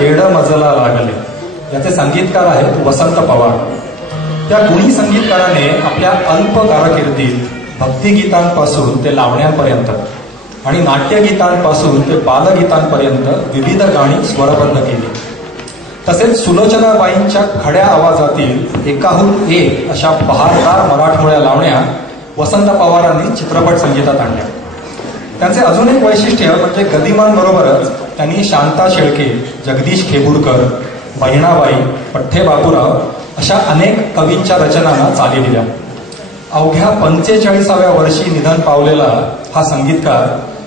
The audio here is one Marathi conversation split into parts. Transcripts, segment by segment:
वेड मजला लागले याचे संगीतकार आहेत वसंत पवार. त्या गुणी संगीतकाराने आपल्या अल्प कारकिर्दीत भक्तिगीतांपासून ते लावण्यांपर्यंत आणि नाट्यगीतांपासून ते बालगीतांपर्यंत विविध गाणी स्वरबद्ध केली. तसेच सुलोचनाबाईंच्या खड्या आवाजातील एकाहून एक अशा बहारदार मराठमोळ्या लावण्या वसंत पवारांनी चित्रपट संगीतात आणल्या. त्यांचे अजून एक वैशिष्ट्य म्हणजे गदिमांबरोबरच त्यांनी शांता शेळके, जगदीश खेबुडकर, बहिणाबाई, पठ्ठे बापूराव अशा अनेक कवींच्या रचनांना चाली दिल्या. अवघ्या 45व्या वर्षी निधन पावलेला हा संगीतकार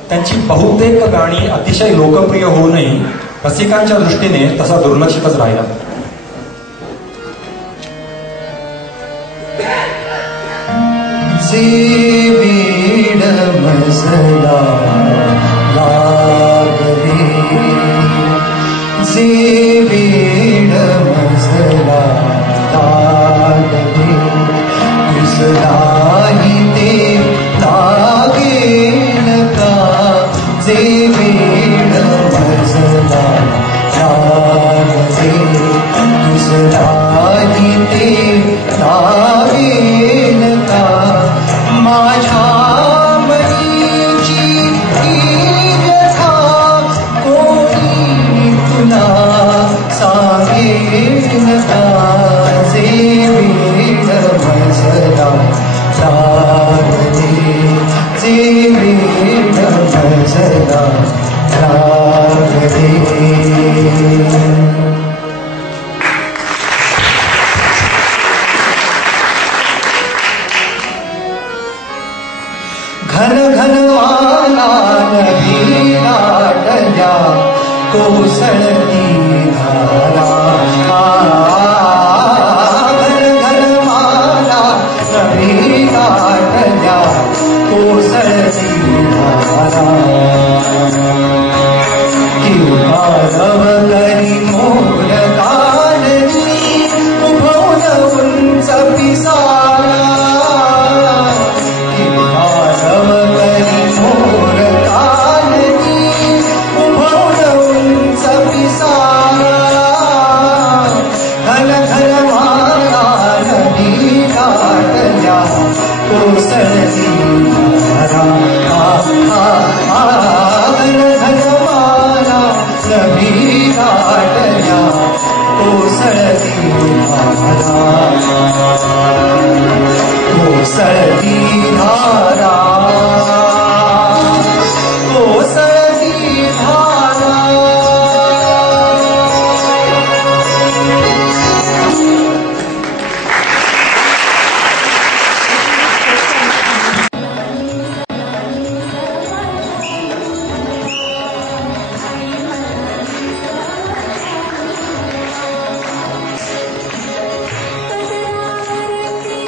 त्यांची बहुतेक गाणी अतिशय लोकप्रिय होऊनही रसिकांच्या दृष्टीने तसा दुर्लक्षितच राहिला. वेड मजला लागले, जे वेड मजला लागले, कुसलाही ते लागेल का, जे वेड मजला लागले, कुसलाही ते लागेल का, माझ्या मनीची व्यथा कोणी तुला सांगेल का, जे वेड मजला लागले, जे वेड मजला लागले. घन घन वाला नदी लाटल्या कोसळती धारा, घन घन वाला नदी लाटल्या कोसळती धारा, किंवा रवकरी मोर कालनी उभवलं उंच पिसारा, रवकरी मोर कालनी उभवलं उंच पिसारा, घन घन वारा नदी काटल्या कोसळती धारा, घन घन वारा नदी काटल्या कोसळती धारा, कोसळती धारा, कोसळती धारा. कदरावरती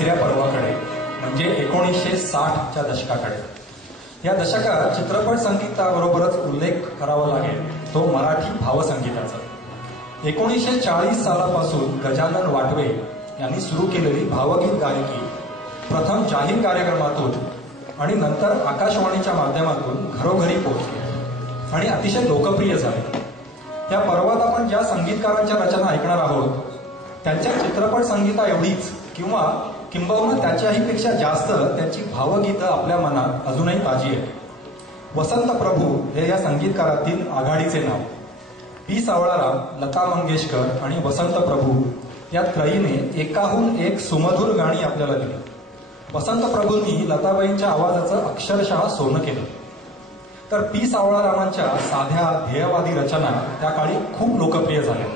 तिसऱ्या पर्वाकडे म्हणजे 1960च्या दशकाकडे. या दशकात चित्रपट संगीताबरोबरच उल्लेख करावा लागेल तो मराठी भावसंगीताचा. 1940 सालापासून गजानन वाटवे यांनी सुरू केलेली भावगीत गायकी प्रथम जाहीर कार्यक्रमातून आणि नंतर आकाशवाणीच्या माध्यमातून घरोघरी पोहोचली आणि अतिशय लोकप्रिय झाली. या पर्वात आपण ज्या संगीतकारांच्या रचना ऐकणार आहोत त्यांच्या चित्रपट संगीता एवढीच किंवा किंबहुना त्याच्याही पेक्षा जास्त त्यांची भावगीतं आपल्या मनात अजूनही ताजी आहेत. वसंत प्रभू हे या संगीतकारातील आघाडीचे नाव. पी सावळाराम, लता मंगेशकर आणि वसंत प्रभू या त्रयीने एकाहून एक सुमधुर गाणी आपल्याला दिली. वसंत प्रभूंनी लताबाईंच्या आवाजाचं अक्षरशः सोनं केलं. तर पी सावळारामांच्या साध्या ध्येयवादी रचना त्या काळी खूप लोकप्रिय झाल्या.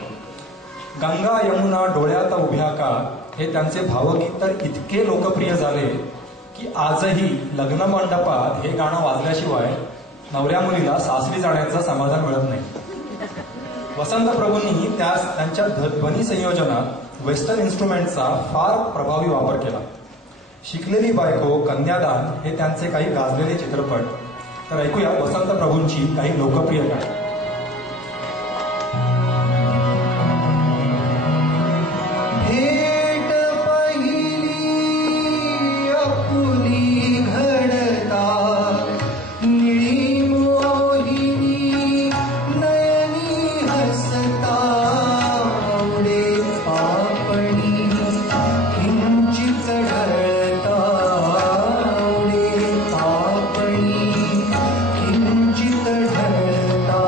गंगा यमुना डोळ्यात उभ्या का हे त्यांचे भावगीत तर इतके लोकप्रिय झाले की आजही लग्न मंडपात हे गाणं वाजल्याशिवाय नवऱ्या मुलीला सासरी जाण्याचं समाधान मिळत नाही. वसंत प्रभूंनी त्यांच्या ध्वनी संयोजनात वेस्टर्न इन्स्ट्रुमेंटचा फार प्रभावी वापर केला. शिकलेली बायको, कन्यादान हे त्यांचे काही गाजलेले चित्रपट. तर ऐकूया वसंत प्रभूंची काही लोकप्रिय गाणी. भेट पहिली आपुली घडता निळी मोहिनी नयनी हसता उडे पापणी किंचित ढळता उडे पापणी किंचित ढळता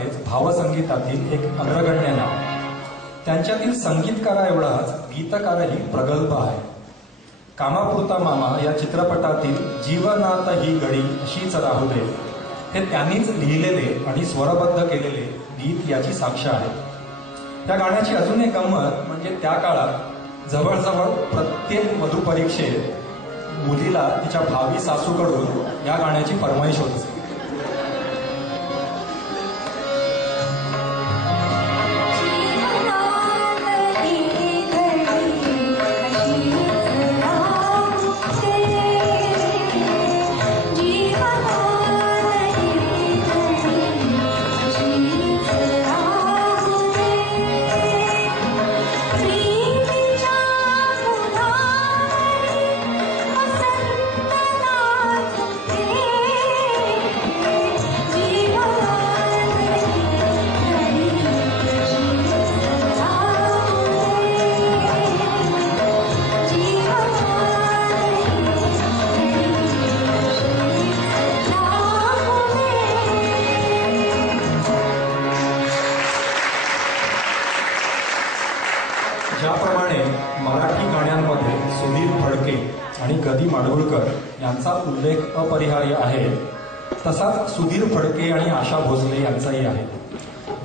गाण्यासारखेच भावसंगीतातील एक अग्रगण्य नाव. त्यांच्यातील संगीतकारा एवढाच गीतकारही प्रगल्भ आहे. कामापुरता मामा या चित्रपटातील जीवनात ही घडी अशीच राहू दे हे त्यांनीच लिहिलेले आणि स्वरबद्ध केलेले गीत याची साक्ष आहे. त्या गाण्याची अजून एक गंमत म्हणजे त्या काळात जवळजवळ प्रत्येक वधूपरीक्षेत मुलीला तिच्या भावी सासूकडून या गाण्याची फरमाईश होत असते. ज्याप्रमाणे मराठी गाण्यांमध्ये सुधीर फडके आणि गदी माडगुळकर यांचा उल्लेख अपरिहार्य आहे, तसाच सुधीर फडके आणि आशा भोसले यांचाही आहे.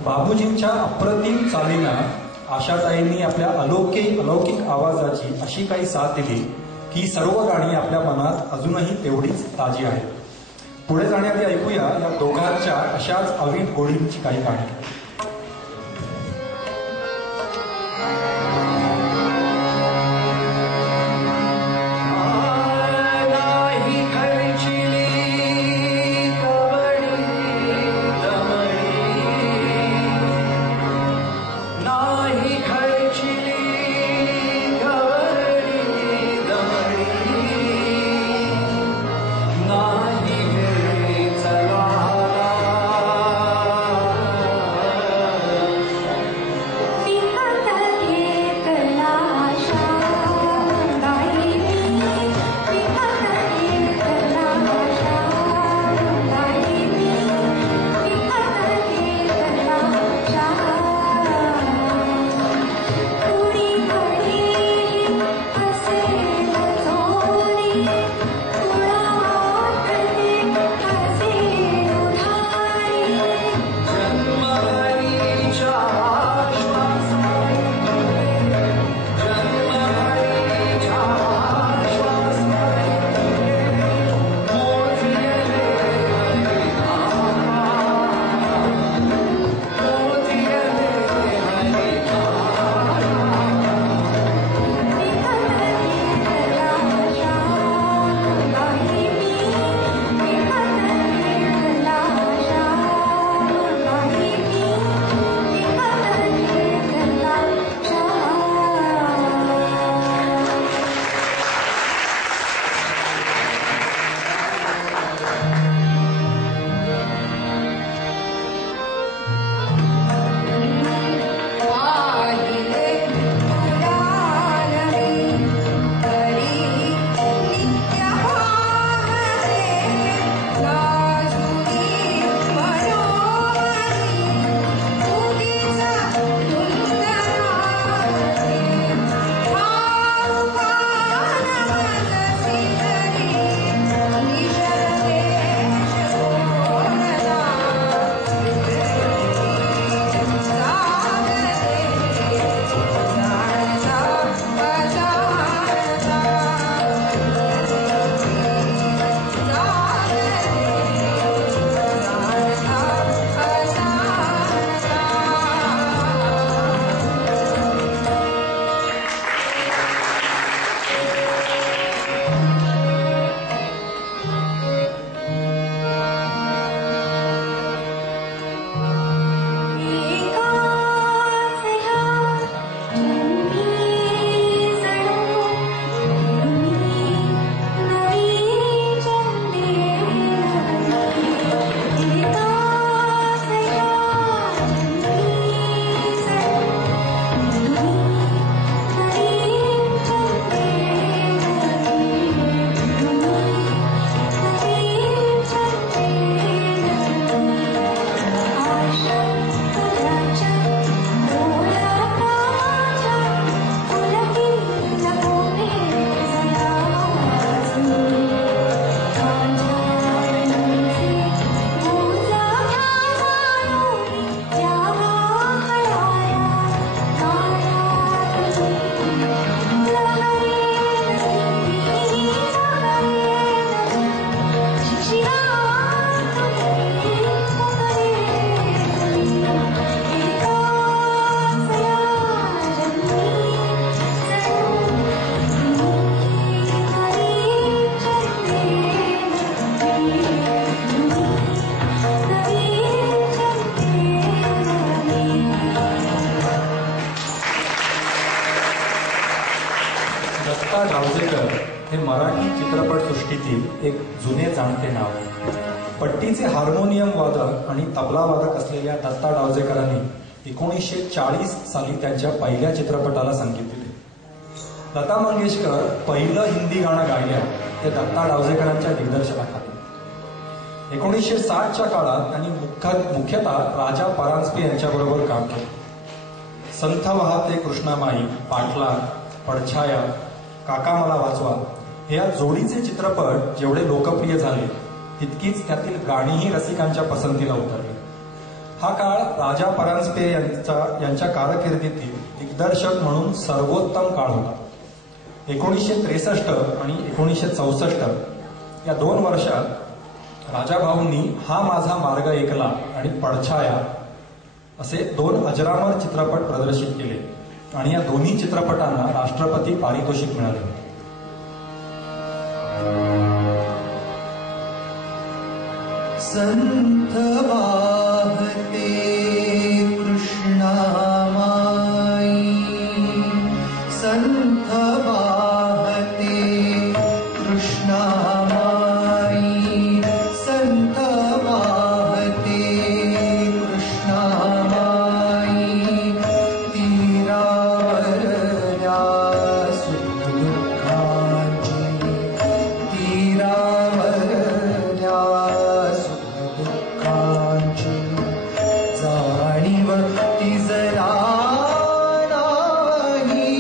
बाबूजींच्या अप्रतिम चालीनं आशाताईंनी आपल्या अलौकिक आवाजाची अशी काही साथ दिली की सर्व गाणी आपल्या मनात अजूनही तेवढीच ताजी आहेत. पुढे जाण्याआधी ऐकूया या दोघांच्या अशाच अवीट गोडींची काही गाणी. चित्रपटसृष्टीतील एक जुने जाणते नाव. पट्टीचे हार्मोनियम वादक आणि तबला वादक असलेल्या दत्ता डावजेकरांनी 1940 साली त्यांच्या पहिल्या चित्रपटाला संगीत दिले. लता मंगेशकर पहिलं हिंदी गाणं गायल्या ते दत्ता डावजेकरांच्या दिग्दर्शनाखाली. 1960च्या काळात त्यांनी मुख्यतः राजा परांजपे यांच्याबरोबर काम केले. संथ वाहते कृष्णामाई, पाटला, पडछाया, काका मला वाचवा हे या जोडीचे चित्रपट जेवढे लोकप्रिय झाले तितकीच त्यातील गाणीही रसिकांच्या पसंतीला उतरली. हा काळ राजा परांजपे यांच्या कारकिर्दीतील दिग्दर्शक म्हणून सर्वोत्तम काळ होता. 1963 आणि 1964 या 2 वर्षात राजाभाऊंनी हा माझा मार्ग ऐकला आणि पडछाया असे 2 अजरामर चित्रपट प्रदर्शित केले आणि या दोन्ही चित्रपटांना राष्ट्रपती पारितोषिक मिळाले. संथ वाहते कृष्णामाई, संथ वाहते कृष्णामाई, संथ वाहते कृष्णामाई, तीरावरल्या सुखदुःखाची, तीरावरल्या सुखदुःखाची जाणीव ती जरा नाही.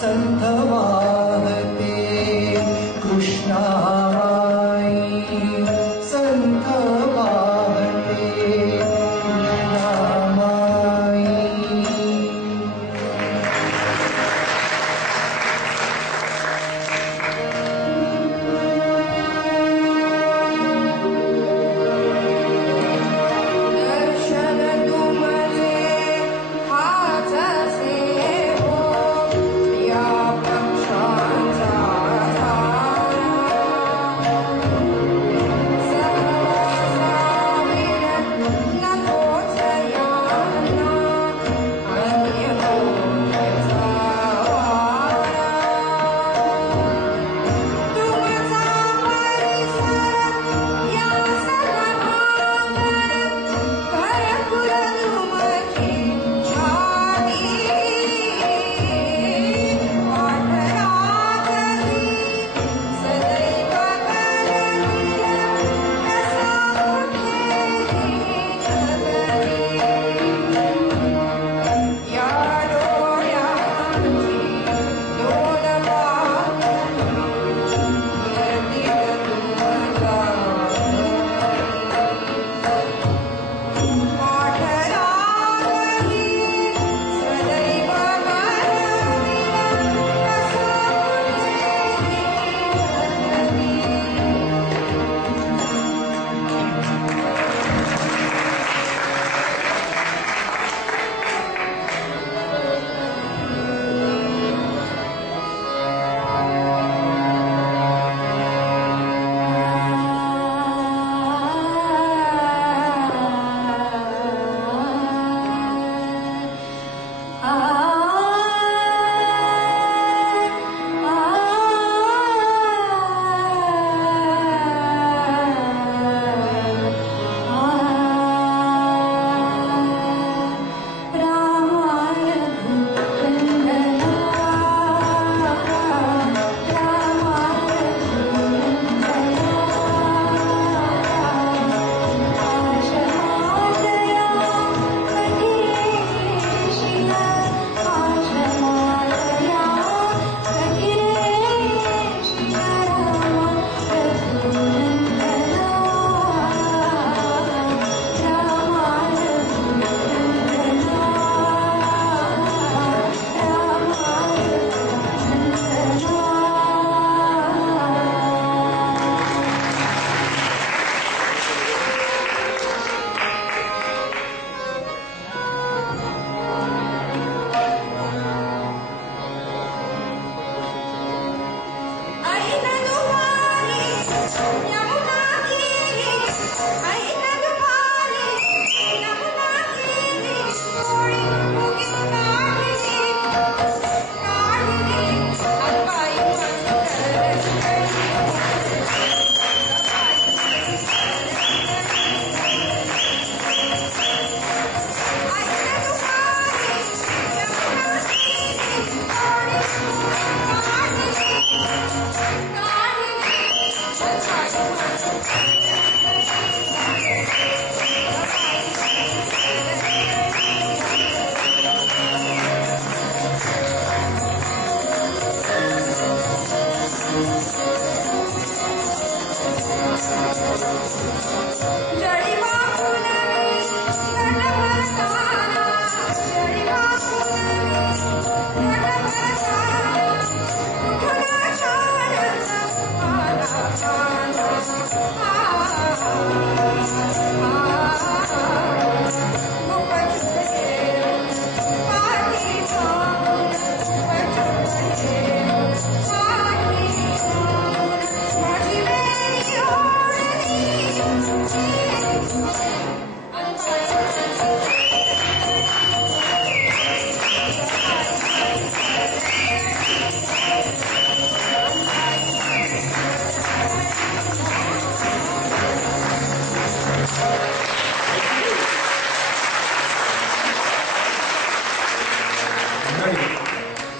संथ वाहते कृष्णामाई, संथ वाहते कृष्णामाई. दर्शन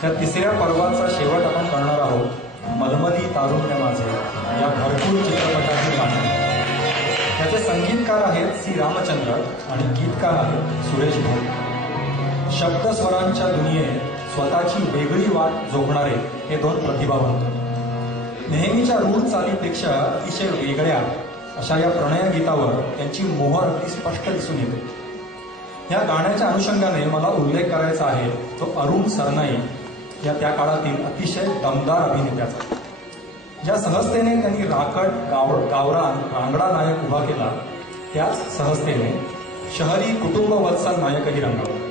त्या तिसऱ्या पर्वाचा शेवट आपण करणार आहोत मलमली तारुण्य माझे या भरपूर चित्रपटातील गाणे. त्याचे संगीतकार आहेत सी रामचंद्र आणि गीतकार आहेत सुरेश भाऊ. शब्दस्वरांच्या दुनियेत स्वतःची वेगळी वाट जोखणारे हे दोन प्रतिभावंत. नेहमीच्या रूढ चालीपेक्षा अतिशय वेगळ्या अशा या प्रणय गीतावर त्यांची मोहर अगदी स्पष्ट दिसून येते. या गाण्याच्या अनुषंगाने मला उल्लेख करायचा आहे तो अरुण सरनाई या त्या काळातील अतिशय दमदार अभिनेत्याचा. ज्या सहजतेने त्यांनी राकट गावरान रांगडा नायक उभा केला त्याच सहजतेने शहरी कुटुंबवत्सल नायकही रंगवला.